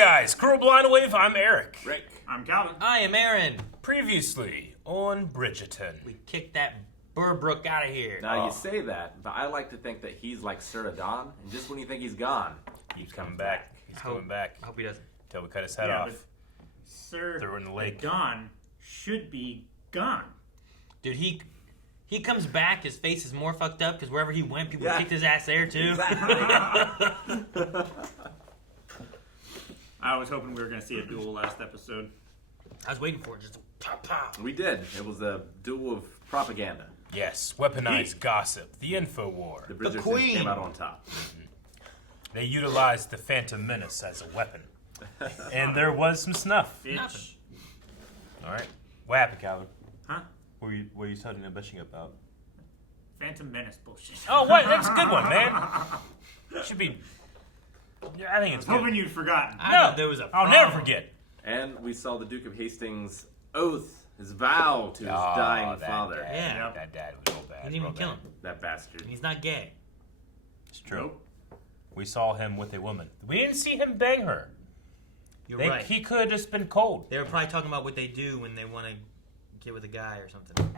guys, Cruel Blind Wave, I'm Eric. Rick. I'm Calvin. I am Aaron. Previously on Bridgerton. We kicked that Burbrook out of here. Now you say that, but I like to think that he's like Sir Don, and just when you think he's gone, He's coming back. He's coming back. I hope he doesn't. Until we cut his head Yeah, off. but Sir Throw in the lake. Don should be gone. Dude, he comes back, his face is more fucked up because wherever he went, people Yeah. kicked his ass there too. exactly. I was hoping we were going to see a duel last episode. I was waiting for it, just pop, pop. We did. It was a duel of propaganda. Yes, weaponized gossip, the info war. The Bridgertons Queen. came out on top. They utilized the Phantom Menace as a weapon. And there was some snuff. Bitch. All right. What happened, Calvin? Huh? What were you talking and bitching about? Phantom Menace bullshit. Oh, what? That's a good one, man. Should be... Yeah, I think it's I was hoping good. you'd forgotten. I No, thought there was a I'll problem. never forget. And we saw the Duke of Hastings' oath, his vow to his dying that father. Dad, Yeah. That dad was real bad. He didn't even real kill bad. him. That bastard. And he's not gay. It's true. Nope. We saw him with a woman. We didn't see him bang her. You're right. He could have just been cold. They were probably talking about what they do when they want to get with a guy or something.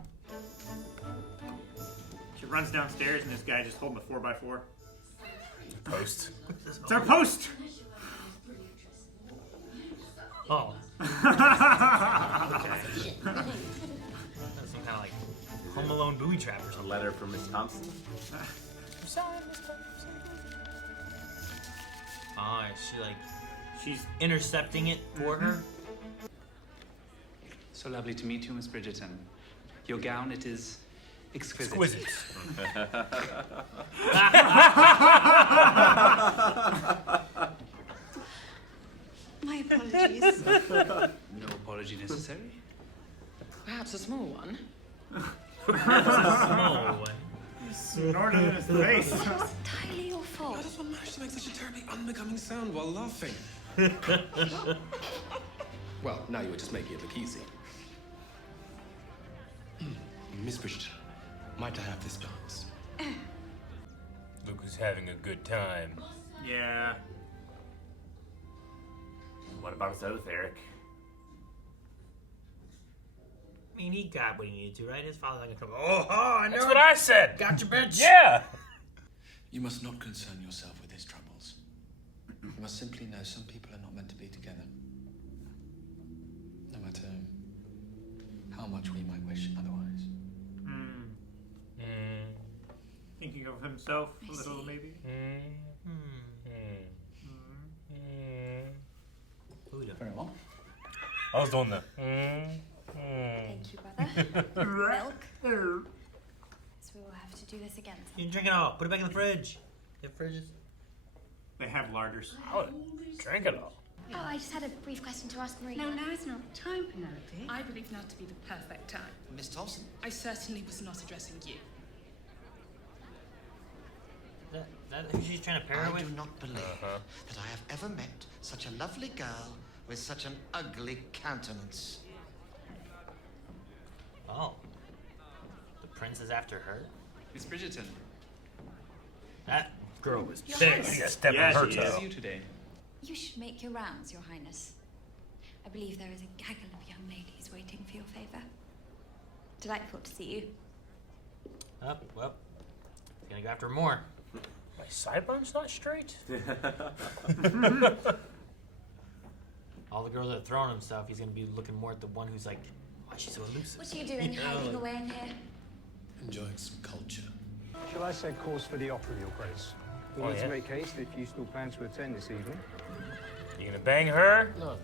She runs downstairs and this guy just holding a 4x4. Post. It's our post! Oh. Okay. That's some kind of like Home Alone booby trap or A something. letter from Miss Thompson. Oh, is she like She's intercepting it for her? So lovely to meet you, Miss Bridgerton. Your gown, it is exquisite. Exquisite. My apologies. No apology necessary. Perhaps a small one. Oh, what? snorted in his face. That was entirely your fault. How does one manage to make such a terribly unbecoming sound while laughing? Well, now you were just making it look easy. Miss Bridgerton, might I have this dance? Luke is having a good time. Yeah. What about his oath, Eric? I mean, he got what he needed to, right? His father's not gonna come. Oh, I know. That's what I said. Gotcha, bitch. Yeah. You must not concern yourself with his troubles. You must simply know some people are not meant to be together. No matter how much we might wish otherwise. Thinking of himself a little, maybe. Very well. I was doing the. Thank you, brother. Milk. So we will have to do this again. You can drink it all. Put it back in the fridge. The fridges. They have larders. I would drink it all. Oh, I just had a brief question to ask Maria. No, now is not the time, Penelope. I believe now to be the perfect time. Miss Thompson? I certainly was not addressing you. That who she's trying to pair her I with? do not believe that I have ever met such a lovely girl with such an ugly countenance. Oh. The prince is after her? Miss Bridgerton, That girl was Your big. Highness. Yeah, step Yeah, on her she how is. toe. are you today? You should make your rounds, Your Highness. I believe there is a gaggle of young ladies waiting for your favor. Delightful to see you. Oh, well. He's gonna go after her more. My sideburns not straight. All the girls that are throwing him stuff, he's gonna be looking more at the one who's like, why is she so elusive? What are you doing hiding away in here? Enjoying some culture. Shall I set course for the opera, Your Grace? We Oh, need yeah. to make haste if you still plan to attend this evening. You gonna bang her? No,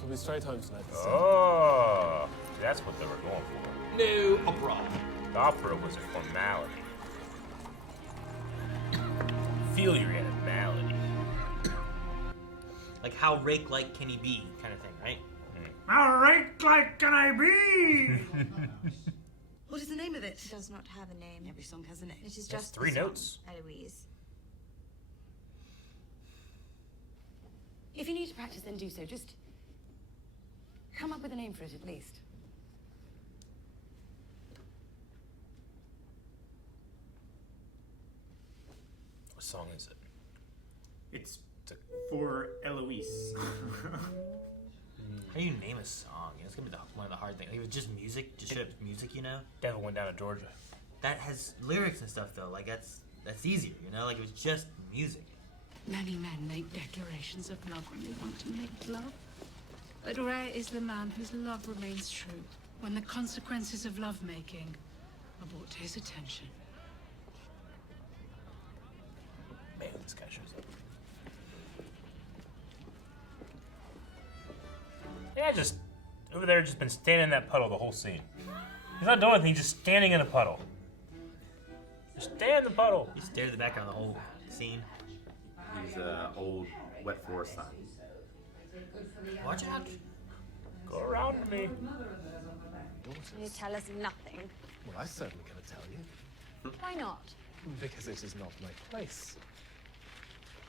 we'll be straight home tonight. Oh, that's what they were going for. No opera. The opera was a formality. Feel your animality. Like, how rake-like can he be, kind of thing, right? How rank like can I be? What is the name of it? It does not have a name. Every song has a name. It is That's just three the song, notes. Eloise. If you need to practice, then do so. Just come up with a name for it at least. What song is it? It's for Eloise. do you name a song? It's gonna be one of the hard things. Like, it was just music, just straight up music, you know. Devil Went Down to Georgia. That has lyrics and stuff though. Like that's easier, you know. Like it was just music. Many men make declarations of love when they want to make love. But rare is the man whose love remains true when the consequences of lovemaking are brought to his attention. Man, this guy shows up. Yeah, just over there, just been standing in that puddle the whole scene. He's not doing anything, he's just standing in a puddle. Just stay in the puddle. He stared at the background the whole scene. He's old wet forest sign. Watch out. Go around me. You tell us nothing. Well, I'm certainly going to tell you. Why not? Because it is not my place.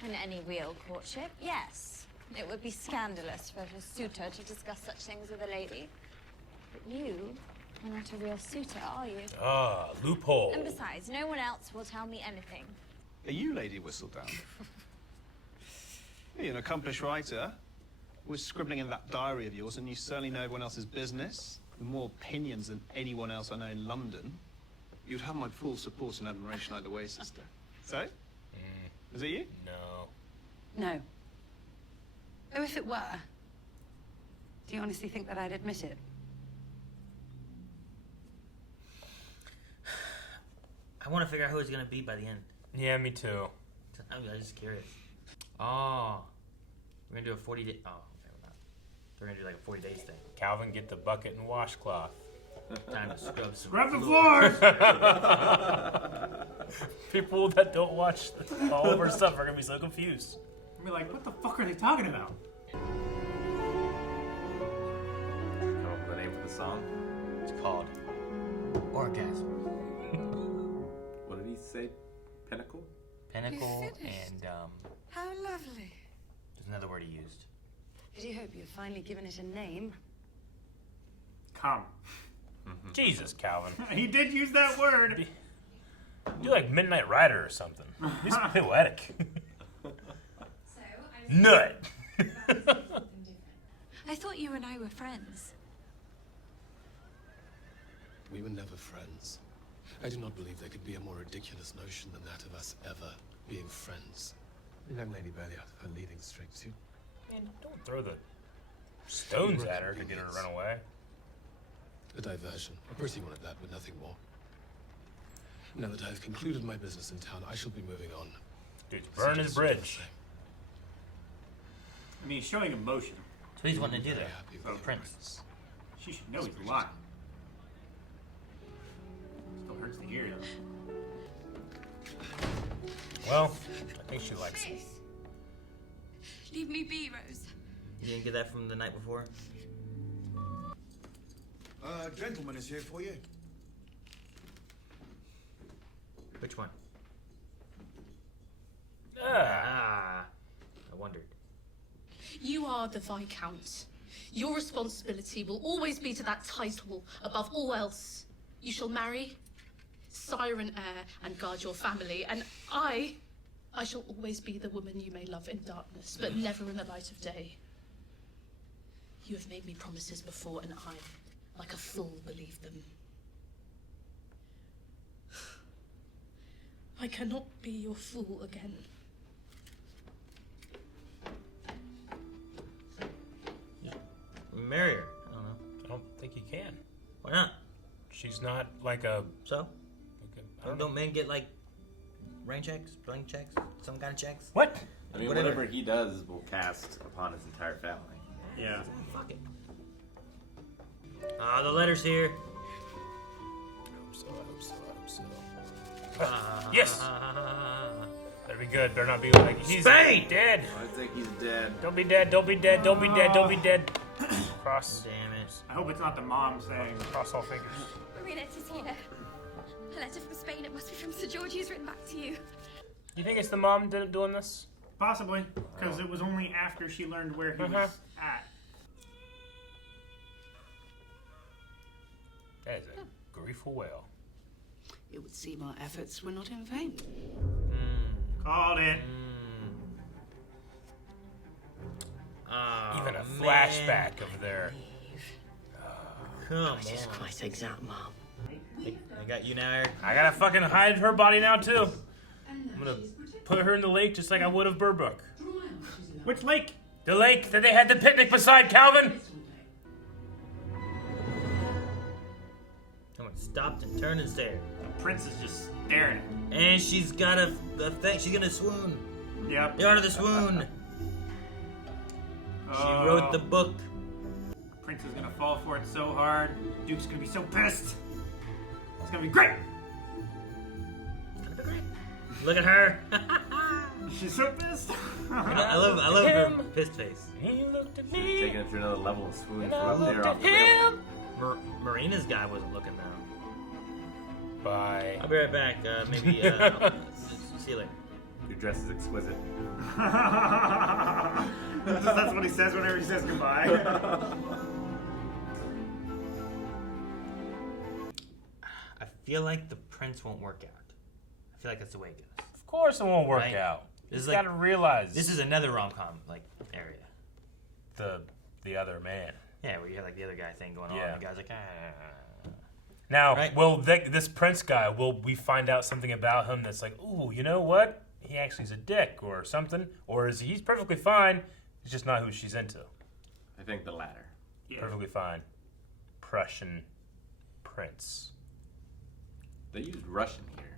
In any real courtship, yes. It would be scandalous for a suitor to discuss such things with a lady. But you are not a real suitor, are you? Ah, loophole. And besides, no one else will tell me anything. Are you Lady Whistledown? You're an accomplished writer. We're scribbling in that diary of yours, and you certainly know everyone else's business. With more opinions than anyone else I know in London. You'd have my full support and admiration either way, sister. So? Is it you? No. No. Oh, if it were, do you honestly think that I'd admit it? I want to figure out who it's gonna be by the end. Yeah, me too. I'm just curious. Oh, we're gonna do a 40-day. Oh, okay, we're not. We're gonna do like a 40 days thing. Calvin, get the bucket and washcloth. Time to scrub some. Scrub the floors! People that don't watch all of our stuff are gonna be so confused. I'll be like, what the fuck are they talking about? Come up with a name for the song. It's called Orgasm. What did he say? Pinnacle? Pinnacle You finished? and How lovely. there's another word he used. I do hope you've finally given it a name. Come. Jesus, Calvin. He did use that word. Do like Midnight Rider or something. He's poetic. Nut. I thought you and I were friends. We were never friends. I do not believe there could be a more ridiculous notion than that of us ever being friends. Young Lady Belliot, her leading strings. You Man, don't throw the stones at her to get her to run away. A diversion. A pretty one at that, but nothing more. Now that I've concluded my business in town, I shall be moving on. Dude, burn his bridge. I mean, he's showing emotion. So he's wanting to do that. Happy with For your Prince. presence. She should know he's alive. Still hurts to hear, though. Well, I think she likes it. Leave me be, Rose. You didn't get that from the night before? Gentleman is here for you. Which one? Ah. I wondered. You are the Viscount. Your responsibility will always be to that title above all else. You shall marry, sire and heir, and guard your family, and I shall always be the woman you may love in darkness, but never in the light of day. You have made me promises before, and I, like a fool, believe them. I cannot be your fool again. Marry her. I don't know. I don't think you can. Why not? She's not like a. So? I don't know. Don't men get like rain checks, blank checks, some kind of checks? What? I mean, Whatever. whatever he does will cast upon his entire family. Yeah. Fuck it. Ah, the letter's here. Yes! That'd be good. Better not be like he's Spain! dead. I think he's dead. Don't be dead. Don't be dead. Don't be dead. Don't be dead. Cross. Damn it. I hope it's not the mom saying. Cross all fingers. Marietta's here. A letter from Spain. It must be from Sir George who's written back to you. You think it's the mom doing this? Possibly, because it was only after she learned where he was at. That is a grieful wail. It would seem our efforts were not in vain. Called it. Even a flashback of their. Come on. This is quite exact, Mom. I got you now, Eric. I gotta fucking hide her body now too. I'm gonna put her in the lake just like I would of Burbrook. Which lake? The lake that they had the picnic beside, Calvin. Someone stopped and turned and stared. The prince is just staring at him. And she's got a thing. She's gonna swoon. Yep. The art of the swoon. She wrote the book. Prince is gonna fall for it so hard. Duke's gonna be so pissed. It's gonna be great. Look at her. She's so pissed. I love her pissed face. He looked at me. Taking it to another level of Swoon And from I up there looked off at the railing. him. Marina's guy wasn't looking though. Bye. I'll be right back. Maybe. See you later. Your dress is exquisite. That's what he says whenever he says goodbye. I feel like the prince won't work out. I feel like that's the way it goes. Of course it won't work Right? out. This You is like- gotta realize This is another rom-com like area. the other man. Yeah, where you have like the other guy thing going on. Yeah. And the guy's like, ah. Now, Right. will this prince guy, will we find out something about him that's like, ooh, you know what? He actually is a dick or something? Or is he's perfectly fine, he's just not who she's into? I think the latter. Yeah. Perfectly fine. Prussian prince. They used Russian here,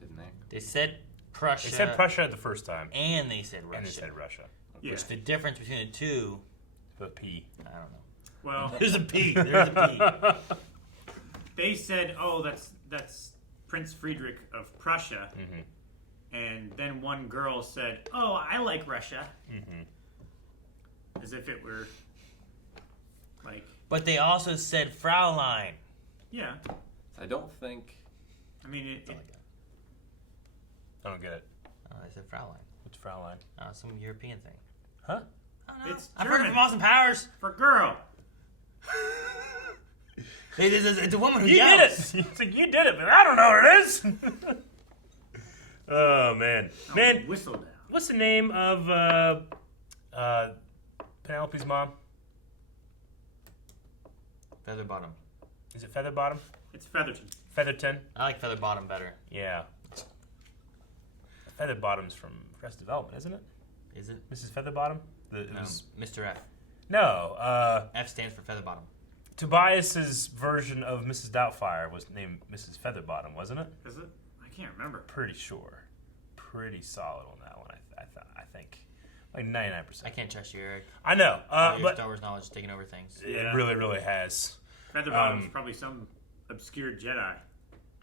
didn't they? They said Prussia. They said Prussia the first time. And they said Russia. And they said Russia. Yeah. Which the difference between the two, The P. I don't know. Well, There's a P. There's a P. they said, "Oh, that's Prince Friedrich of Prussia," Mm-hmm. and then one girl said, "Oh, I like Russia," as if it were like, But they also said Fraulein. yeah. I don't think. I mean, I don't get it. Oh, they said Fraulein. What's Fraulein? Some European thing. Huh? I don't know. It's I've heard it German. from Austin Powers. For girl. It's a woman who You did yells. it! It's like, you did it, but I don't know what it is! Oh, man. Man, Whistle down. what's the name of Penelope's mom? Featherbottom. Is it Featherbottom? It's Featherton. Featherton? I like Featherbottom better. Yeah. Featherbottom's from Arrested Development, isn't it? Is it? Mrs. Featherbottom? It No, was, Mr. F. no, F stands for Featherbottom. Tobias's version of Mrs. Doubtfire was named Mrs. Featherbottom, wasn't it? Is it? I can't remember. Pretty sure. Pretty solid on that one, I think. Like 99%. I can't trust you, Eric. I know, Your but Star Wars knowledge is taking over things. it really, really has. Featherbottom's probably some obscure Jedi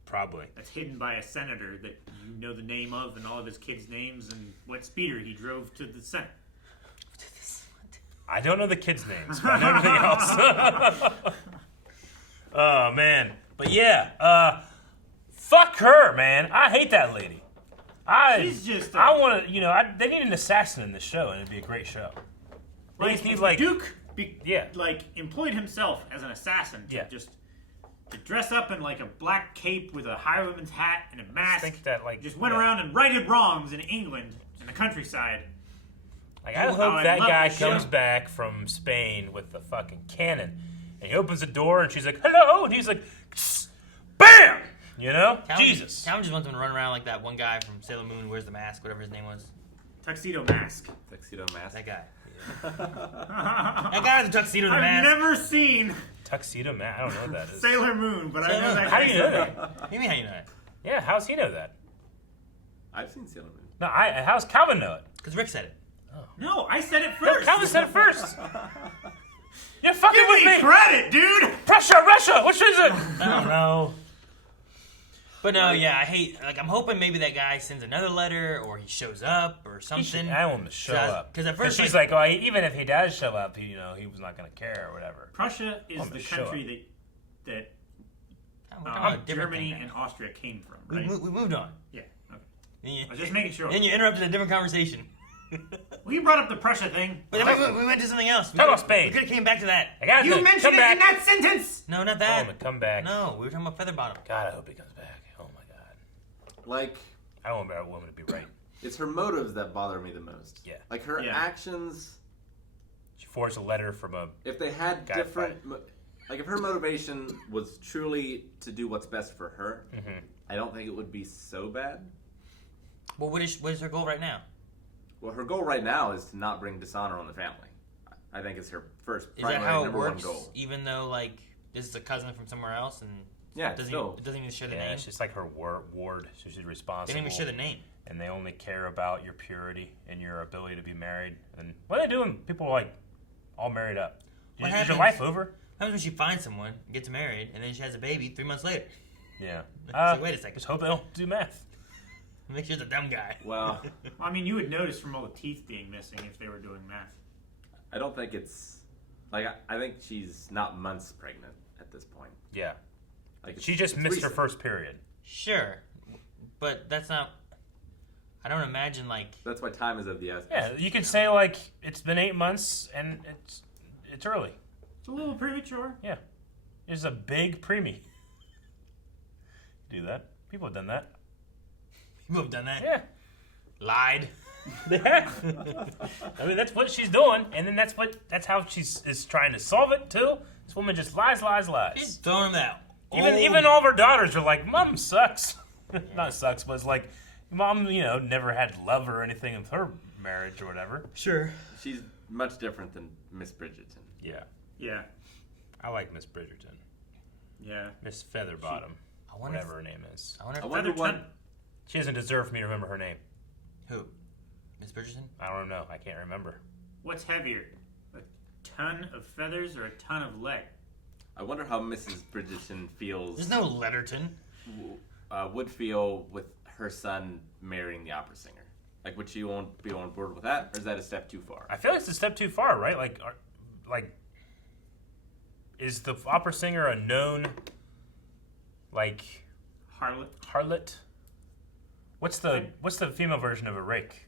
Probably. that's hidden by a senator that you know the name of and all of his kids' names and what speeder he drove to the Senate. I don't know the kids' names, but I know everything else. Oh, man. But yeah, fuck her, man. I hate that lady. She's just I want to, they need an assassin in this show, and it'd be a great show. They just need, like... Duke Yeah. employed himself as an assassin to Yeah. just to dress up in like a black cape with a highwayman's hat and a mask. think that, like, just went yeah. around and righted wrongs in England in the countryside. Like, I Oh, hope I that love guy this comes show. back from Spain with the fucking cannon, and he opens the door, and she's like, hello, and he's like, BAM! Jesus. Town just wants him to run around like that one guy from Sailor Moon, Where's the Mask, whatever his name was. Tuxedo Mask. Tuxedo Mask. That guy. That guy with the tuxedo and the I've mask. never seen Tuxedo Man. I don't know what that is. Sailor Moon, but I know that. How do you know guy's that? What do you mean how you know that? Yeah, how's he know that? I've seen Sailor Moon. No, how's Calvin know it? Because Rick said it. No, I said it No, first. Calvin said it first. You're fucking Give with me me. credit, dude. Russia, which is it? I don't know. But no, yeah, I hate. Like, I'm hoping maybe that guy sends another letter, or he shows up, or something. I want him to show up. Because at first she's like, oh, even if he does show up, he was not going to care or whatever. Prussia is Want him the to show country that we're talking about a different Germany thing now. and Austria came from, we right? moved on. Yeah. Okay. And I was just making sure. Then you interrupted a different conversation. Well, you brought up the Prussia thing. But then we went to something else. Talk about Spain. We could have came back to that. You mentioned it in that sentence. No, not that. Oh, come back. No, we were talking about Featherbottom. God, I hope he comes back. Oh my God. Like, I don't want that woman to be right. it's her motives that bother me the most. Yeah. Like her Yeah. actions She forged a letter from a. If they had guy different, like if her motivation was truly to do what's best for her, I don't think it would be so bad. Well, what is her goal right now? Well, her goal right now is to not bring dishonor on the family. I think it's her first Is that primary how it number works? one goal. Even though like this is a cousin from somewhere else, and Yeah, doesn't still. even, doesn't even share the Yeah, name. it's just like her ward, so she's responsible. They didn't even share the name. And they only care about your purity and your ability to be married. And what are they doing? People are like all married up. What Is happens? your life over? What happens when she finds someone, gets married, and then she has a baby 3 months later? Yeah. So wait a second. Just hope they don't do math. Make sure it's a dumb guy. Well, I mean, you would notice from all the teeth being missing if they were doing math. I don't think it's like I think she's not months pregnant at this point. Yeah. Like She just it's missed recent. her first period. Sure, but that's not. I don't imagine like. That's why time is of the essence. Yeah, you could say like it's been 8 months and it's early. It's a little premature. Yeah. It's a big preemie. Do that. People have done that. People have done that. Yeah. Lied. Yeah. I mean, that's what she's doing, and then that's how she's is trying to solve it too. This woman just lies. She's throwing them out. Even all of her daughters are like, "Mom sucks." Not sucks, but it's like, Mom, never had love or anything with her marriage or whatever. Sure. She's much different than Miss Bridgerton. Yeah. Yeah. I like Miss Bridgerton. Yeah. Miss Featherbottom. Whatever her name is. I wonder what. She doesn't deserve for me to remember her name. Who? Miss Bridgerton? I don't know. I can't remember. What's heavier, a ton of feathers or a ton of lead? I wonder how Mrs. Bridgerton feels. There's no Letterton. Would feel with her son marrying the opera singer. Like, would she be on board with that, or is that a step too far? I feel like it's a step too far, right? Like, is the opera singer a known, like, harlot? What's the female version of a rake?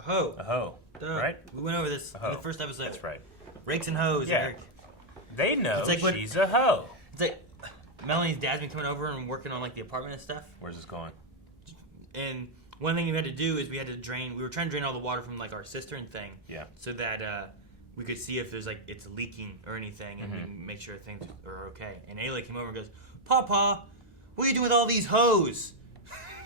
A hoe. A hoe, right? We went over this in the first episode. That's right. Rakes and hoes, Yeah. Eric. They know It's like she's a hoe. It's like Melanie's dad's been coming over and working on like the apartment and stuff. Where's this going? And one thing we had to do is we were trying to drain all the water from like our cistern thing. Yeah. So that we could see if there's like it's leaking or anything, and we make sure things are okay. And Ayla came over and goes, "Papa, what are you doing with all these hose?"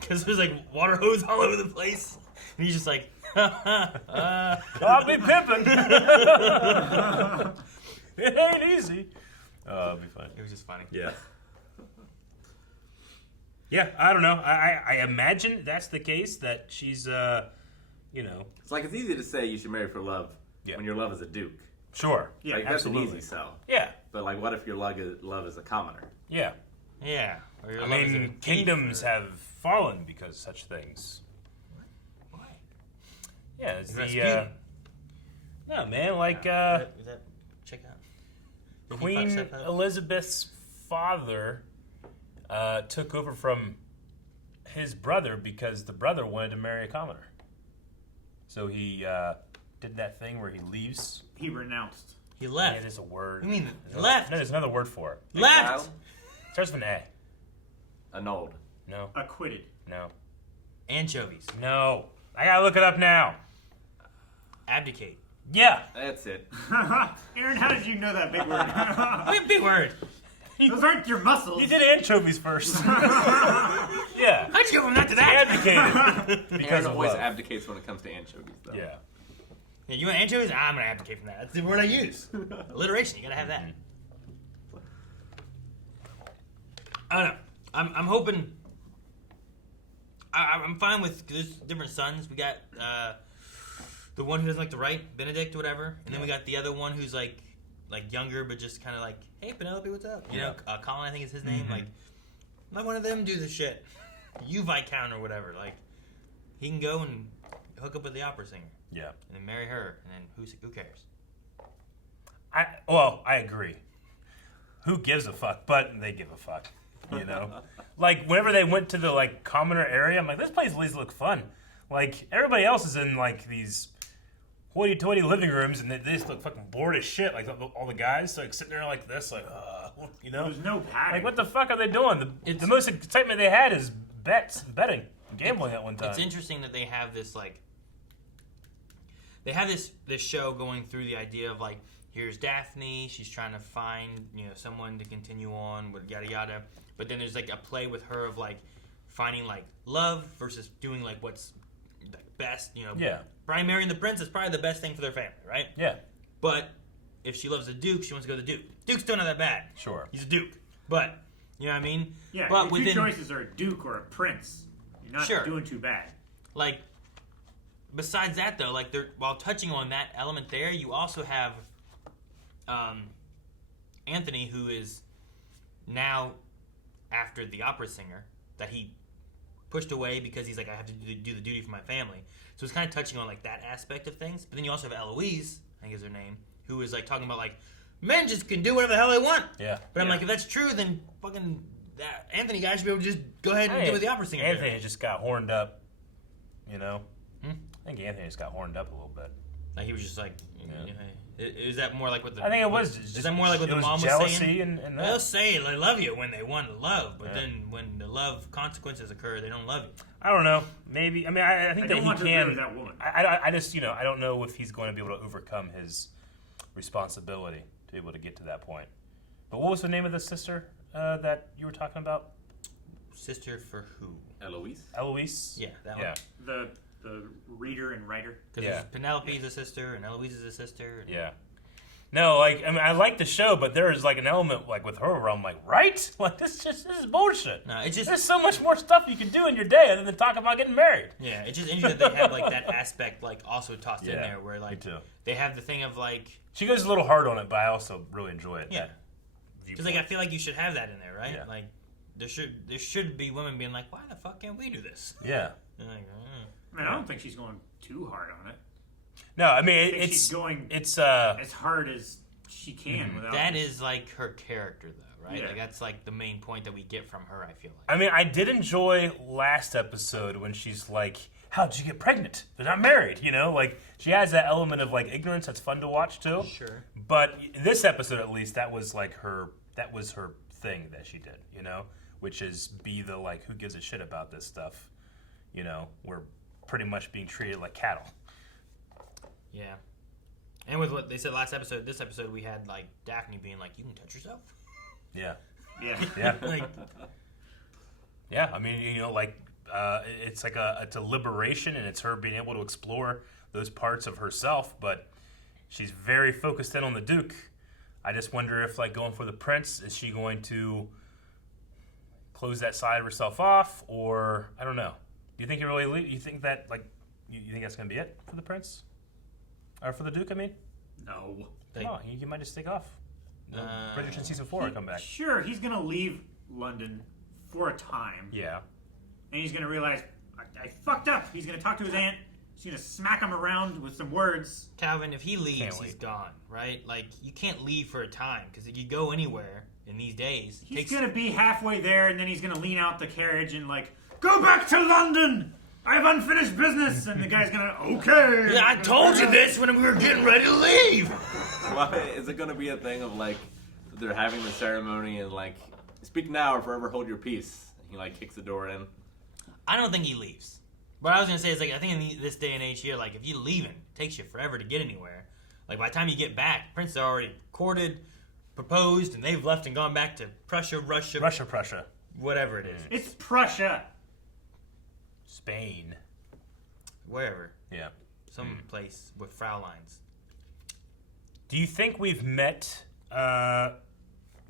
Because there's like water hose all over the place. And he's just like, I'll be pimping. It ain't easy. Oh, it'll be fun. It was just funny. Yeah. Yeah, I don't know. I imagine that's the case, that she's, It's like it's easy to say you should marry for love when your love is a duke. Sure. Yeah, like, absolutely. That's an easy sell. Yeah. But like, what if your love is a commoner? Yeah. Yeah. Or your I love is mean, kingdoms have fallen because of such things. Why? Yeah, it's Rasputin. No, man, like, Is that check out? Did he fuck Queen stuff up? Elizabeth's father took over from his brother because the brother wanted to marry a commoner. So he did that thing where he leaves. He renounced. He left. It is a word. You mean There's left? No, there's another word for it. Left. Starts with an A. Annulled. No. Acquitted. No. Anchovies. No. I gotta look it up now. Abdicate. Yeah. That's it. Aaron, how did you know that big word? What big word? Those aren't your muscles. You did anchovies first. Yeah. How'd you go from that to that? Abdicated. Because Aaron of always love. abdicates when it comes to anchovies, though. Yeah. Yeah, you want anchovies? I'm gonna abdicate from that. That's the word I use. Alliteration. You gotta have that. I don't know. I'm hoping. I'm fine with there's different sons. We got the one who doesn't like to write, Benedict, whatever, and then we got the other one who's like younger, but just kind of like, hey, Penelope, what's up? You know, Colin, I think is his name. Like, let one of them do the shit. You Viscount or whatever. Like, he can go and hook up with the opera singer. Yeah. And then marry her, and then who cares? I agree. Who gives a fuck? But they give a fuck. You know? Like, whenever they went to the, like, commoner area, I'm like, this place at least look fun. Like, everybody else is in, like, these hoity-toity living rooms, and they just look fucking bored as shit. Like, all the guys, like, sitting there like this, like, you know? There's no padding. Like, what the fuck are they doing? The most excitement they had is betting, gambling at one time. It's interesting that they have this, like, they have this show going through the idea of like, here's Daphne, she's trying to find someone to continue on with yada yada, but then there's like a play with her of like finding like love versus doing like what's the best. Yeah. Probably marrying the prince is probably the best thing for their family, right? Yeah. But if she loves the duke, she wants to go to the duke. Duke's still not that bad. Sure. He's a duke, but you know what I mean. Yeah. But your two choices are a duke or a prince. You're not doing too bad. Like, besides that though, like while touching on that element there, you also have Anthony, who is now after the opera singer that he pushed away because he's like, I have to do the duty for my family. So it's kind of touching on like that aspect of things. But then you also have Eloise, I think is her name, who is like talking about like men just can do whatever the hell they want. Yeah. But I'm like, if that's true, then fucking that Anthony guy should be able to just go ahead and do what the opera singer Anthony did. just got horned up. I think Anthony just got horned up a little bit. Like he was just like, is that more like what the? I think it was. Is that more like what the mom was jealousy saying? and that. They'll say I love you when they want to love, but then when the love consequences occur, they don't love you. I don't know. Maybe. I mean, I think I that don't he want to can. agree with that woman. I just, I don't know if he's going to be able to overcome his responsibility to be able to get to that point. But what was the name of the sister that you were talking about? Sister for who? Eloise. Eloise. Yeah, that one. The reader and writer. Because Penelope's a sister and Eloise is a sister. Yeah. No, like, I mean, I like the show, but there is like an element like with her where I'm like, right? Like this is bullshit. No, it's just there's so much more stuff you can do in your day other than talk about getting married. Yeah, it's just interesting that they have like that aspect like also tossed in there where like me too. They have the thing of like she goes a little hard on it, but I also really enjoy it. Yeah. Because like I feel like you should have that in there, right? Yeah. Like there should be women being like, why the fuck can't we do this? Yeah. Like, I mean, I don't think she's going too hard on it. No, I mean I think it's she's going as hard as she can without. that is like her character though, right? Yeah. Like that's like the main point that we get from her, I feel like. I mean, I did enjoy last episode when she's like, how'd you get pregnant? They're not married, Like, she has that element of, like, ignorance that's fun to watch, too. Sure. But this episode, at least, that was her thing that she did, Which is be the, like, who gives a shit about this stuff, We're pretty much being treated like cattle. Yeah. And with what they said last episode, this episode we had, like, Daphne being like, you can touch yourself? Yeah. Yeah. Yeah. Like, yeah, I mean, it's like it's a liberation, and it's her being able to explore those parts of herself, but she's very focused in on the Duke. I just wonder if, like, going for the prince, is she going to close that side of herself off, or I don't know. Do you think you think that, like, you think that's going to be it for the prince? Or for the Duke, I mean? No. Come on, you might just take off. Bridgerton season 4 come back. Sure, he's going to leave London for a time. Yeah. And he's going to realize, I fucked up. He's going to talk to his aunt. She's going to smack him around with some words. Calvin, if he leaves, he's gone, right? Like, you can't leave for a time, because if you go anywhere in these days... He's going to be halfway there, and then he's going to lean out the carriage and, like, go back to London! I have unfinished business! And the guy's going to, okay! Yeah, I told you this when we were getting ready to leave! Well, is it going to be a thing of, like, they're having the ceremony and, like, speak now or forever hold your peace? And he, like, kicks the door in. I don't think he leaves. What I was going to say is, like, I think in this day and age here, like, if you leaving, it takes you forever to get anywhere. Like, by the time you get back, Prince is already courted, proposed, and they've left and gone back to Prussia. Whatever it is. It's Prussia. Spain. Wherever. Yeah. Some place with Fraulein's. Do you think we've met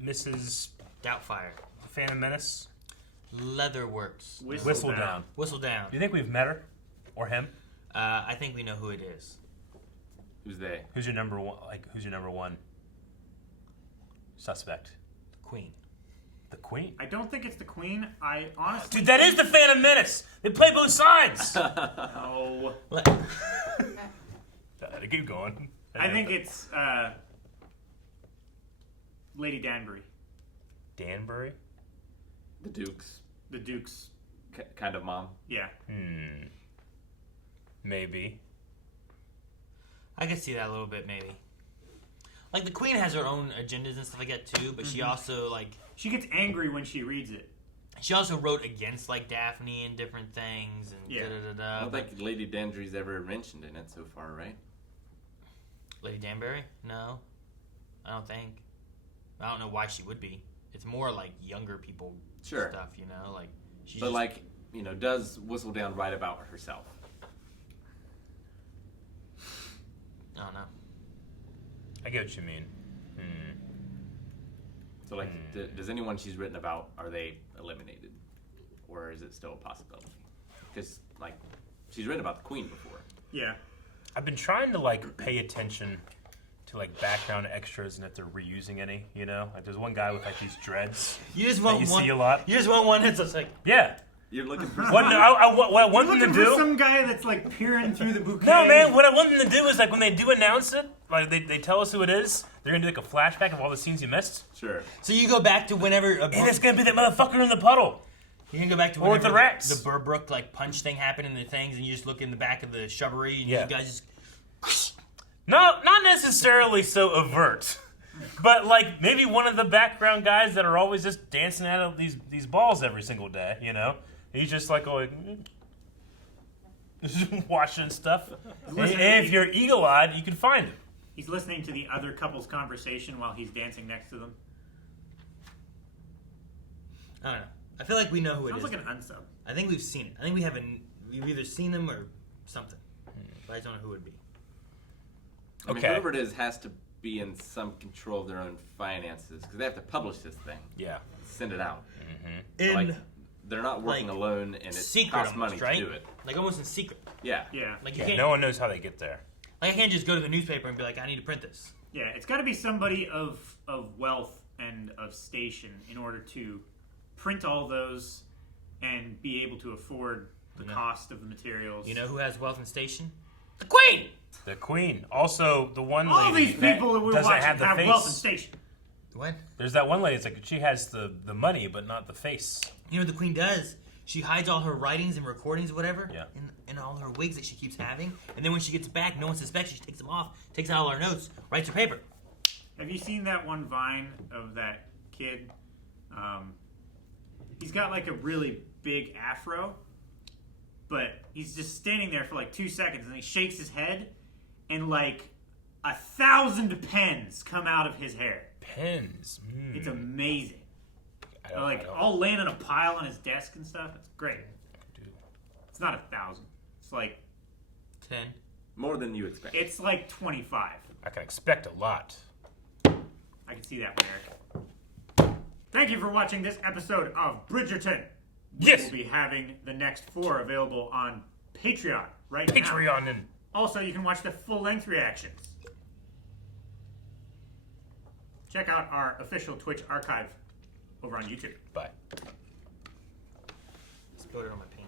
Mrs. Doubtfire? Phantom Menace? Leatherworks. Whistledown. Whistledown. Do you think we've met her? Or him? I think we know who it is. Who's they? Who's your number one? Like, who's your number one suspect? The Queen. The Queen? I don't think it's the Queen. I honestly... Dude, that is the Phantom Menace! They play both sides! No. Keep going. I think it's Lady Danbury. Danbury? The Duke's kind of mom. Yeah. Maybe. I could see that a little bit, maybe. Like, the Queen has her own agendas and stuff like that, too, but she also, like... She gets angry when she reads it. She also wrote against, like, Daphne and different things, and I don't think Lady Danbury's ever mentioned in it so far, right? Lady Danbury? No, I don't think. I don't know why she would be. It's more like younger people stuff, you know, like. She's but like, you know, does Whistledown write about herself? I don't know. I get what you mean. So like, does anyone she's written about, are they eliminated, or is it still a possibility? Because like, she's written about the Queen before. Yeah. I've been trying to like pay attention to like background extras and if they're reusing any, you know? Like there's one guy with like these dreads. You just want that one. See a lot. You just want one that's just like. Yeah. You're looking for what I want them to You're do. looking for some guy that's like peering through the bouquet. No, man. What I want them to do is like when they do announce it, like they tell us who it is. They're gonna do like a flashback of all the scenes you missed. Sure. So you go back to whenever. And it's gonna be that motherfucker in the puddle. You can go back to Or whenever the rats. the Burbrook like punch thing happened in the things, and you just look in the back of the shrubbery, and you guys just. No, not necessarily so overt, but like maybe one of the background guys that are always just dancing out of these balls every single day. You know, he's just like going, watching stuff. And if you're eagle-eyed, you can find him. He's listening to the other couple's conversation while he's dancing next to them. I don't know. I feel like we know who it is. Sounds like an unsub. I think we've seen it. I think we've either seen them or something. But I just don't know who it would be. I mean, whoever it is has to be in some control of their own finances because they have to publish this thing. Yeah. Send it out. Mm-hmm. So, like, they're not working alone, and it costs money right? to do it. Like almost in secret. Yeah. Yeah. Like you can't. No one knows how they get there. Like I can't just go to the newspaper and be like, I need to print this. Yeah, it's got to be somebody of wealth and of station in order to print all those and be able to afford the cost of the materials. You know who has wealth and station? The Queen! The Queen. Also, the one all lady these people that we're doesn't watching have the face. wealth and station. What? There's that one lady. It's like she has the money, but not the face. You know what the Queen does? She hides all her writings and recordings or whatever Yeah. in all her wigs that she keeps having. And then when she gets back, no one suspects. She takes them off, takes out all her notes, writes her paper. Have you seen that one Vine of that kid? He's got like a really big afro, but he's just standing there for like 2 seconds and he shakes his head and like 1,000 pens come out of his hair. Pens. It's amazing. All laying in a pile on his desk and stuff. It's great. It's not 1,000. It's like 10. More than you expect. It's like 25. I can expect a lot. I can see that one, Eric. Thank you for watching this episode of Bridgerton. We will be having the next 4 available on Patreon right now. Patreon. Also, you can watch the full-length reactions. Check out our official Twitch archive over on YouTube. Bye. Spilled it on my pants.